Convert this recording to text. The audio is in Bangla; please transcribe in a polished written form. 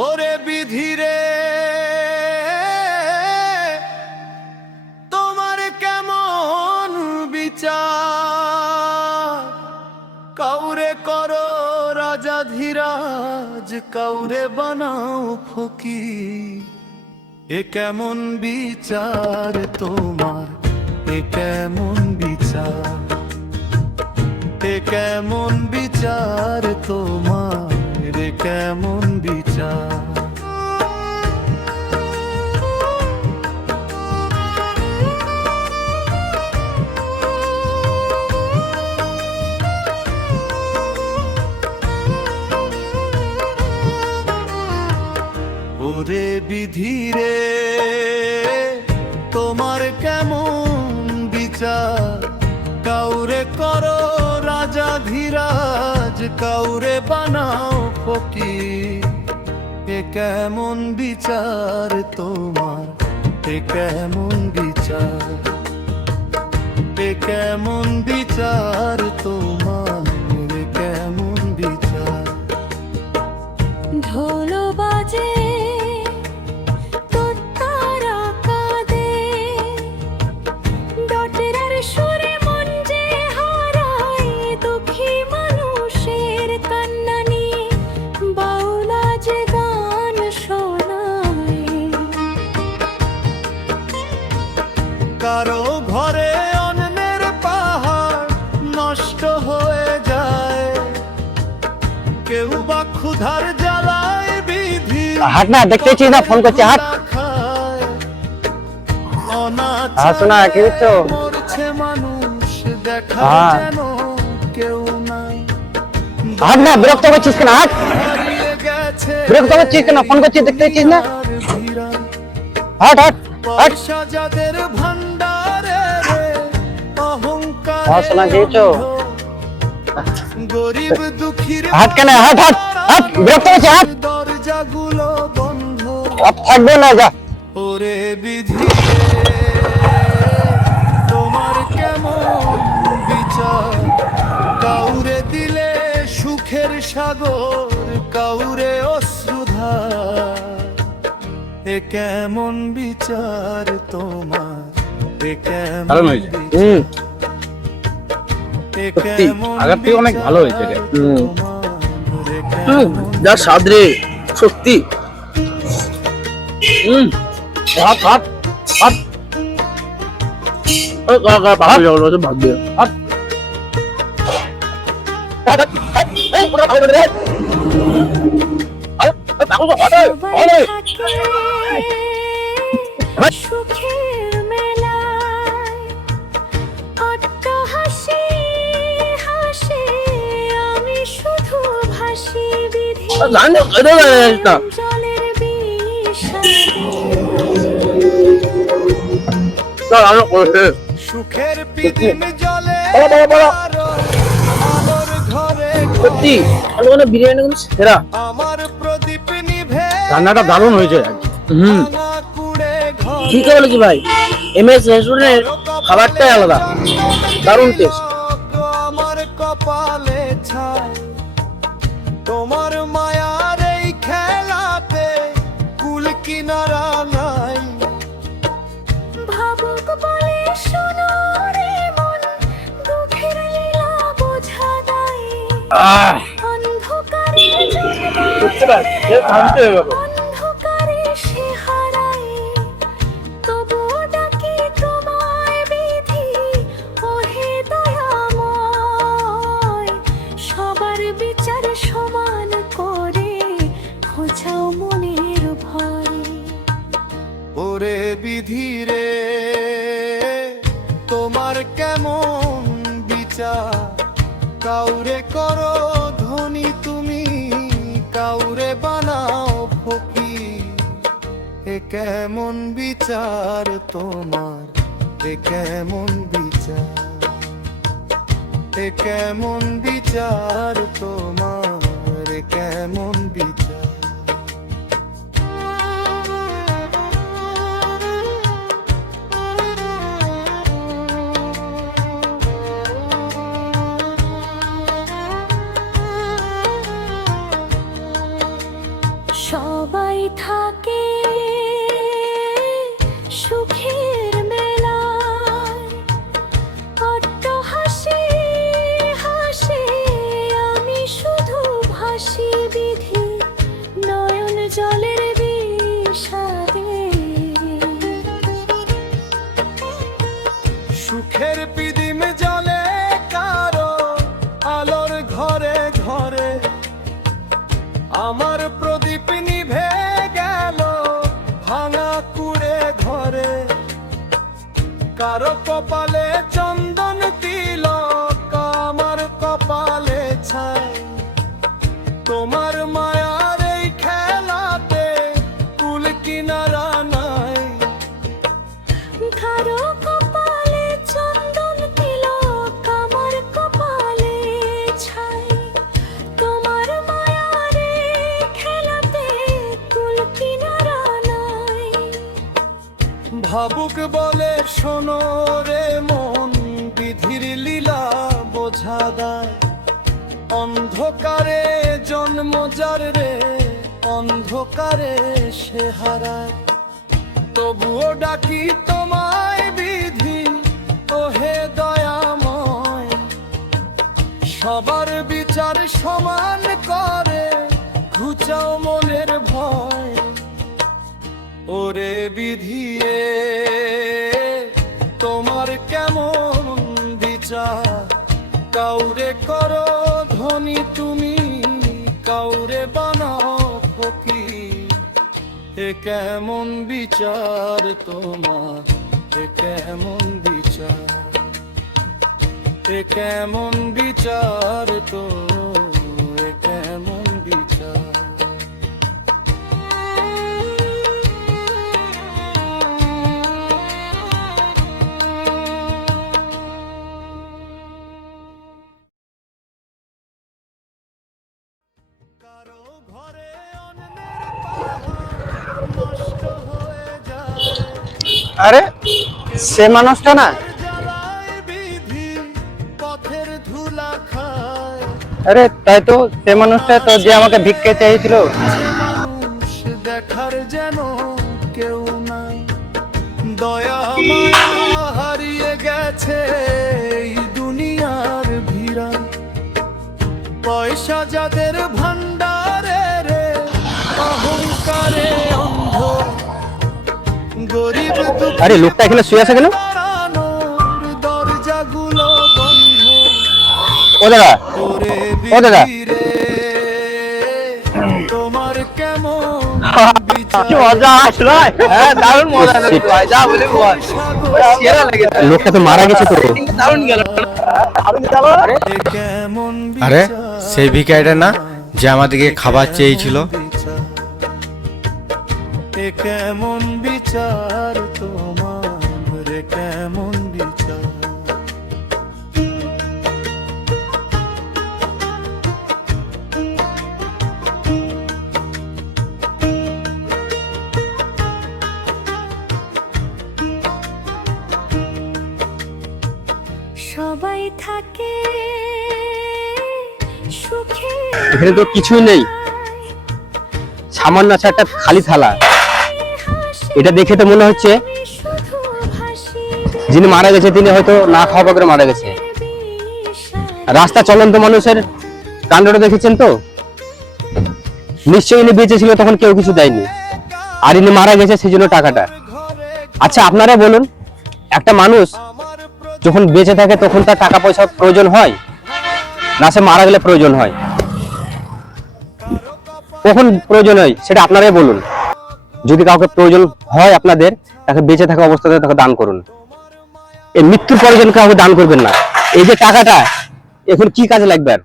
ওরে বিধিরে তোমার কেমন বিচার, কাউরে করো রাজা ধীরাজ, কাউরে বানাও ফকির। এ কেমন বিচার তোমার, এ কেমন বিচার, এ কেমন বিচার তোমার, এ কেমন বিচার। ওরে বিধিরে তোমার কেমন বিচার, কাউরে করো রাজা ধীরাজ, কাউরে বানাও ফকির। এ কেমন বিচার তোমার, এ কেমন বিচার, এ কেমন বিচার তোমার, এ কেমন বিচার। ঢোল বাজে তোতারা কাঁদে, ডটেরার সুরে মন যে হারায়, দুঃখী মানুষের কান্না নিয়ে বাউলা যে গান শোনায়। কারো ঘরে অন্যের পাহাড় নষ্ট হয়ে যায়, কেউ বা ক্ষুধার জ্বালায় বিধি। হাট না, দেখতেছিস না ফোন করছে, হাট। হ্যাঁ শোনা, কি করছো? মরছে মানুষ, দেখা যেন কেউ নাই। হাট না, বিরক্ত করছিস কেন? হাট, হারিয়ে গেছে বিরক্ত করছিস কেন? ফোন করছিস, দেখতেছিস না? হাট হাট হাট। পয়সা যাদের ভান্ডারে রে, অহংকার। হ্যাঁ শোনা, কি করছো? গরিব দুঃখীর হাট কেন? হাট হাট হাট, বিরক্ত করছিস, হাট। দরজাগুলো বন্ধ, হাট থাকবে না, যা। ওরে বিধি তোমার কেমন বিচার, কাউরে দিলে সুখের সাগর, কাউরে অশ্রুধার। এ কেমন বিচার তোমার, এ কেমন বিচার, এ কেমন আগের থেকে অনেক ভালো হয়েছে রে। তোমার, এ কেমন যা স্বাদ রে, সত্যি। হাত হাত হাত, ভাত দিয়ে হাত। সবাই থাকে সুখের মেলায়, অট্টহাসি হাসে, আমি শুধু ভাসি বিধি জলের বিষাদে। সুখের পিদিম জলে আলোর ঘরে সত্যি বিরিয়ানি সেরা। আমার প্রদীপ নিভে, রান্নাটা দারুণ হয়েছে। ভাঙা কুড়ে ঘরে ঠিক বলেছি ভাই, এমএস রেস্টুরেন্টের খাবারটাই আলাদা, দারুণ টেস্ট। আমার কপালে ছাই, তোমার মায়ার এই খেলাতে কুল কিনারা নাই। ভাবুক বলে শোনো রে মন, দুঃখের লীলা বোঝা দায়। অন্ধকারে অন্ধকারে সে হারায়, তবুও ডাকি তোমায় বিধি, ওহে দয়াময়। সবার বিচার সমান করে খোঁজাও মনের ভয়। ওরে বিধিরে তোমার কেমন বিচার, কাউরে করো ধনী তুমি, কাউরে বানাও ফকির। এ কেমন বিচার তোমার, এ কেমন বিচার, এ কেমন বিচার তোমার, এ কেমন বিচার। সবাই থাকে সুখের মেলায়, অট্ট হাসি হাসি আমি শুধু ভাসি বিধি নয়ন জলের বিষাদে। সুখের পিদিম জলে কারো আলোর ঘরে ঘরে, আমার প্রদীপ নিভে গেল ভাঙা কুড়ে ঘরে। কারো কপালে চন্দন তিলক, আমার কপালে ছাই। তোমার মায়ার এই খেলাতে কুল কিনারা নাই। কারো কপালে চন্দন তিলক, আমার কপালে ছাই। তোমার মায়ারে খেলাতে কুল কিনারা নাই। ভাবুক বলে শোনো রে মন, বিধির লীলা বোঝা দায়। অন্ধকারে জন্ম যার রে, অন্ধকারে সে হারায়। তবুও ডাকি তোমায় বিধি, ওহে দয়াময়। সবার বিচার সমান করে, ঘুচাও মনের ভয়। ওরে বিধিয়ে তোমার কেমন বিচার, কাউরে করো ধনী তুমি, কাউরে বানাও ফকির। এ কেমন বিচার তোমার, এ কেমন বিচার, এ কেমন বিচার তো, এ কেমন বিচার। কারো ঘরে অন্যের পাহাড় নষ্ট হয়ে যায়। আরে সে মানুষটা না? জ্বালায় বিধি পথের ধুলা খায়। আরে তাই তো, সে মানুষটা তো যে আমাকে ভিক্ষে চেয়েছিল। সে মানুষ দেখার যেন কেউ নাই। দয়া মায়া হারিয়ে গেছে এই দুনিয়ার ভিড়ায়। পয়সা যাদের ভান্ডারে রে, অহংকারে অন্ধ। গরিব আরে লোকটা এখানে শুয়ে আছে কেন? দরজাগুলো বন্ধ। ও দাদা, ওরে ও দাদা। বিধিরে, তোমার কেমন বিচার। মজা আসলো। হ্যাঁ দারুণ মজা আসলো ভাই, যা বলি বল। সেরা লেগেছে। লোকটা তো মারা গেছে তো। দারুণ গেল। এ কেমন আরে বিচার, সেই ভিখারিটা না যে আমাদেরকে খাবার চেয়েছিল? এ কেমন বিচার তোমার, এ কেমন বিচার। সবাই থাকে সুখে, এখানে তো কিছুই নেই, সামান্য আছে একটা খালি থালা। এটা দেখে তো মনে হচ্ছে শুধু ভাসি যিনি মারা গেছে তিনি হয়তো না খাওয়া পাক করে মারা গেছে। বিষাদে। রাস্তা চলন্ত মানুষের কাণ্ডটা দেখেছেন তো? নিশ্চয়ই ইনি বেঁচে ছিল তখন কেউ কিছু দেয়নি, আর ইনি মারা গেছে সেই জন্য টাকাটা। আচ্ছা আপনারা বলুন, একটা মানুষ যখন বেঁচে থাকে তখন তার টাকা পয়সা প্রয়োজন হয় না সে মারা গেলে প্রয়োজন হয়? কখন প্রয়োজন হয় সেটা আপনারাই বলুন। যদি কাউকে প্রয়োজন হয় আপনাদের, তাকে বেঁচে থাকা অবস্থাতে তাকে দান করুন। এই মৃত্যুর পরে যেন কাউকে দান করবেন না। এই যে টাকাটা এখন কি কাজে লাগবে আর?